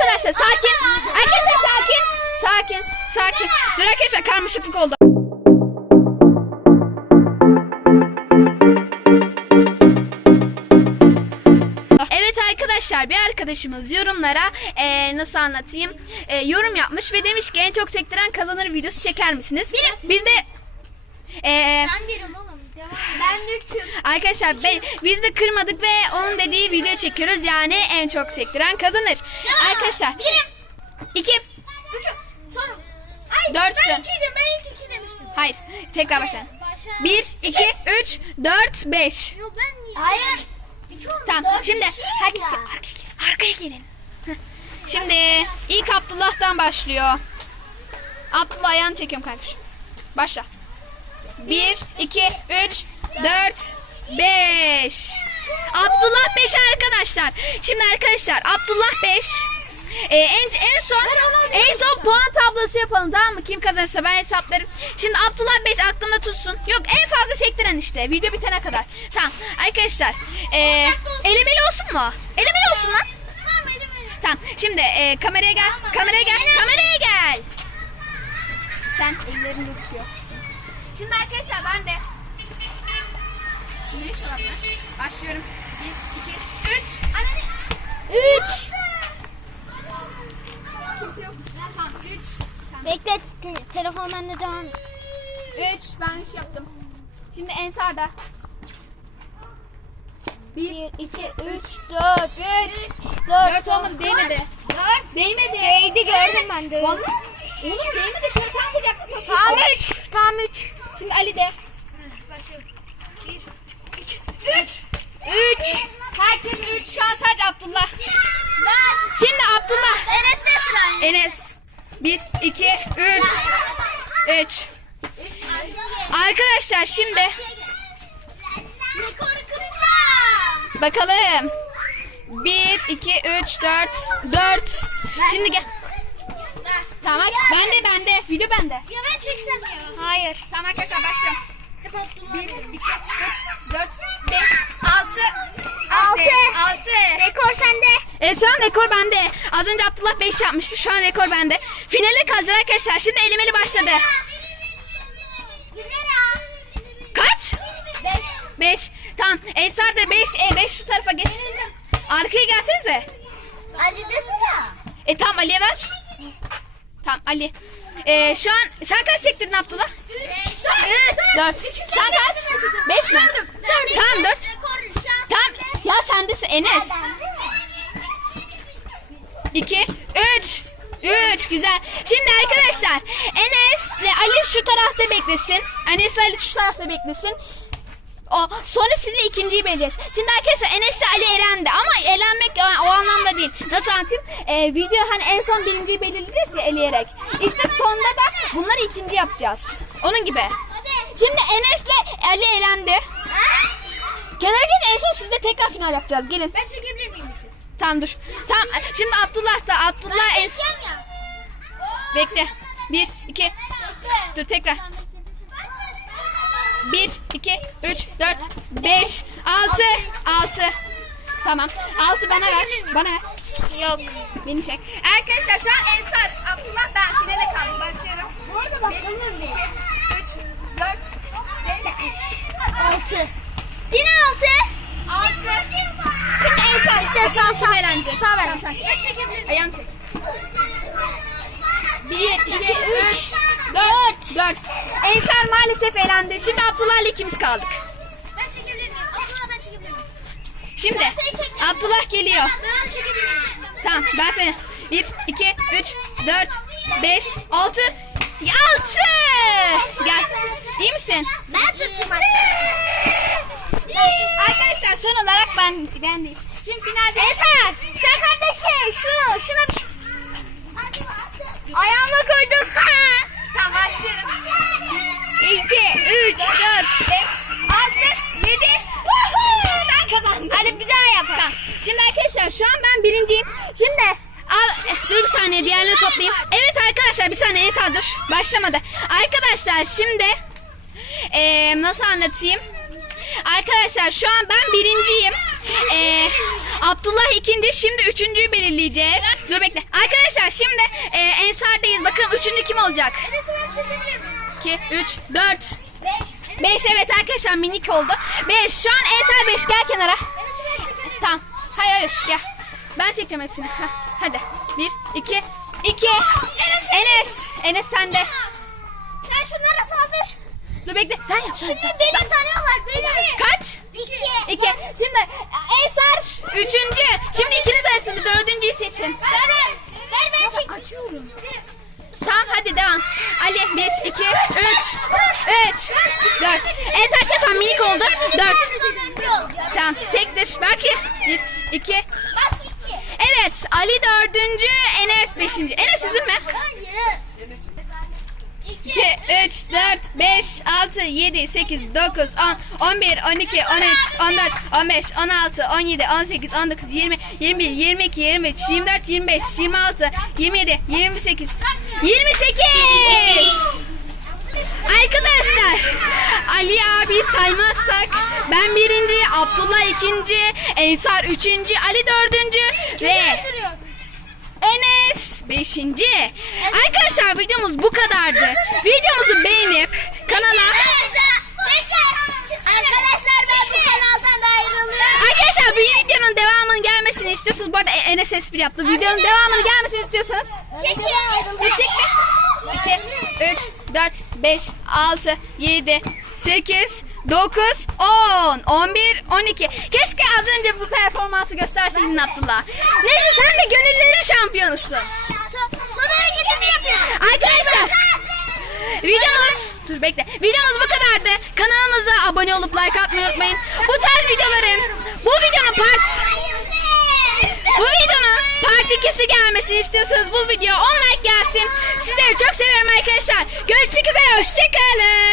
arkadaşlar sakin. Arkadaşlar sakin. Sakin. Sakin. Dur arkadaşlar karmaşıklık oldu. Evet arkadaşlar bir arkadaşımız yorumlara eee, nasıl anlatayım eee, yorum yapmış ve demiş ki en çok sektiren kazanır videosu çeker misiniz? Biz de eee, Ben derim oğlum. Ben üçüm. Arkadaşlar be- biz de kırmadık ve onun dediği video çekiyoruz. Yani en çok sektiren kazanır. Arkadaşlar. Birim. iki, Üçüm. Sonra. Ay Dörtsün. ben ikiydim. Ben ilk iki demiştim. hayır. Tekrar başlayalım. Başa. Bir, iki, üç, dört, beş. Yo ben niye? Hayır. İki oldu. Tamam. Dört, Şimdi iki herkes ya. arkaya gelin. Arkaya gelin. Şimdi ilk Abdullah'tan başlıyor. Abdullah ayağını çekiyorum kardeşim. Başla. Bir, iki, üç, dört, beş. Abdullah beş arkadaşlar. Şimdi arkadaşlar Abdullah beş. Ee, en, en son en son puan tablosu yapalım tamam mı? Kim kazanırsa ben hesaplarım. Şimdi Abdullah 5 aklında tutsun. Yok en fazla sektiren işte. Video bitene kadar. Tamam arkadaşlar. ee, elemeli olsun mu? Elemeli olsun lan. Tamam. Şimdi ee, kameraya gel. Kameraya gel. Kameraya gel. Sen ellerini tutuyor. Şimdi arkadaşlar ben de ne iş olabilir? Başlıyorum. 1, 2, 3. Anne. 3. Kimse yok. Tamam 3. Tamam. Bekle. te- Telefon bende devam. 3. Ben 3 yaptım. Şimdi Ensar'da. 1, 2, 3, 4, 3. 4 olmadı değmedi. 4. Değmedi. Değdi gördüm ben de. Vallahi. Oğlum değmedi. Şöyle tam kucakladım. Tamam 3. Tamam 3. Şimdi Ali de. Başlıyorum. 1, 2, 3. 3. Herkes 3. Şu an sadece Abdullah. Ben. Şimdi Abdullah. Enes'te sıra. Enes. 1, 2, 3. 3. Arkadaşlar şimdi bakalım. 1, 2, 3, 4, 4. Şimdi gel. Tamam ben de ben de. Video bende. Ya ben çeksem ya. Hayır. Tamam arkadaşlar başlıyorum. Hep Abdullah. 1, 2, 3, 4, 5, 6. Altı. 6. Rekor sende. Evet şu an rekor bende. Az önce Abdullah 5 yapmıştı. Şu an rekor bende. Finale kalacağız arkadaşlar. Şimdi elemeli başladı. Kaç? 5. Tamam. Ensar da 5. E 5 şu tarafa geç. Arkaya gelsenize. Ali desene. E tamam Ali'ye ver. Tamam Ali. E, şu an sen kaç sektirdin Abdullah? 4. Sen kaç? 5 mi? Tamam 4. Tamam. Ya sendesin Enes. 2 3 3 güzel. Şimdi arkadaşlar Enes ile Ali şu tarafta beklesin. Enes ile Ali şu tarafta beklesin. O sonra sizi ikinciyi belirleyeceğiz. Şimdi arkadaşlar Enes ile Ali elendi ama elenmek o, o anlamda değil. Nasıl anlatayım? Ee, video hani en son birinciyi belirleyeceğiz ya eleyerek. İşte sonda da bunları ikinci yapacağız. Onun gibi. Şimdi Enes ile Ali elendi. Kenara geç en son sizle tekrar final yapacağız. Gelin. Ben çekebilir miyim? Tamam dur. Tamam şimdi Abdullah da Abdullah en bekle. 1 2 dur tekrar. 1 2 3 4 5 6 6 Tamam. 6 bana ver. Bana ver. Yok. Beni çek. Arkadaşlar şu an Ensar, Abdullah ben finale kaldım. Başlıyorum. Bu arada bak alır beni. 3 4 5 Altı. Yine altı. 6 Şimdi Ensar ilk de sağ sağ eğlence. Sağ ver. Tamam, sen çek. Ayağını çek. 1, 2, 3, 4. 4. Ensar maalesef elendi. Şimdi Abdullah ile ikimiz kaldık. Ben çekebilir miyim? Abdullah ben çekebilir miyim? Şimdi Ben seni. Abdullah geliyor. Ben çekebilir miyim? Tamam ben seni. 1, 2, 3, 4, 5, 6. 6. Gel. İyi misin? Ben tuttum Arkadaşlar son olarak ben ben değil. Şimdi finalde Ensar sen kardeşim şu şuna bir şey. Ayağımla koydum. tamam başlıyorum. 2, 3, 4, 5, 6, 7. Ben kazandım. Hadi bir daha yap. Tamam. Şimdi arkadaşlar şu an ben birinciyim. Şimdi al, dur bir saniye diğerleri toplayayım. Evet arkadaşlar bir saniye Ensar dur. Başlamadı. Arkadaşlar şimdi eee, nasıl anlatayım? Arkadaşlar şu an ben birinciyim. Ee, Abdullah ikinci. Şimdi üçüncüyü belirleyeceğiz. Dur bekle. Arkadaşlar şimdi e, Ensar'dayız. Bakalım üçüncü kim olacak? Enes'i ben çekebilir miyim? 2, 3, 4, Beş. 5 evet arkadaşlar minik oldu. 5 şu an Ensar 5 gel kenara. Hayır hayır gel. Ben çekeceğim hepsini. Heh, hadi. 1, 2, 2. Enes. Enes sende. Sen şunlara saldır. Dur bekle. Sen yap. Şimdi beni tanıyorlar. Beni. Kaç? İki. 2. Şimdi Ensar üçüncü. Şimdi ikiniz arasında dördüncüyü seçin. Ben, ben, ben çekiyorum. Tamam hadi devam. Ali 1, 2, 3, 3, 4. Evet arkadaşlar minik oldu. 4. Tamam sektir. Belki 1, 2. Bak iki. Evet Ali dördüncü, Enes beşinci. Enes üzülme. Hayır. 2, 3, 4, 5, 6, 7, 8, 9, 10, 11, 12, 13, 14, 15, 16, 17, 18, 19, 20, 21, 22, 23, 24, 25, 26, 27, 28, 28! Arkadaşlar Ali abi saymazsak ben birinci, Abdullah ikinci, Ensar üçüncü, Ali dördüncü ve Enes 5. Arkadaşlar videomuz bu kadardı. Videomuzu beğenip kanala Arkadaşlar ben bu kanaldan da ayrılıyorum. Arkadaşlar bu videonun devamının gelmesini istiyorsanız bu arada Enes espri yaptı. Videonun devamının gelmesini istiyorsanız Çekin. 2 3 4 5 6 7 8 9 10 11 12 Keşke az önce bu performansı gösterseydin Abdullah. Neyse sen de gönüllerin şampiyonusun. So, son hareketimi yapıyorum. Arkadaşlar videomuz dur bekle. Videomuz bu kadardı. Kanalımıza abone olup like atmayı unutmayın. Bu tarz videoların bu videonun part bu videonun part 2'si gelmesini istiyorsanız bu video 10 like gelsin. Sizleri çok seviyorum arkadaşlar. Görüşmek üzere. Hoşçakalın.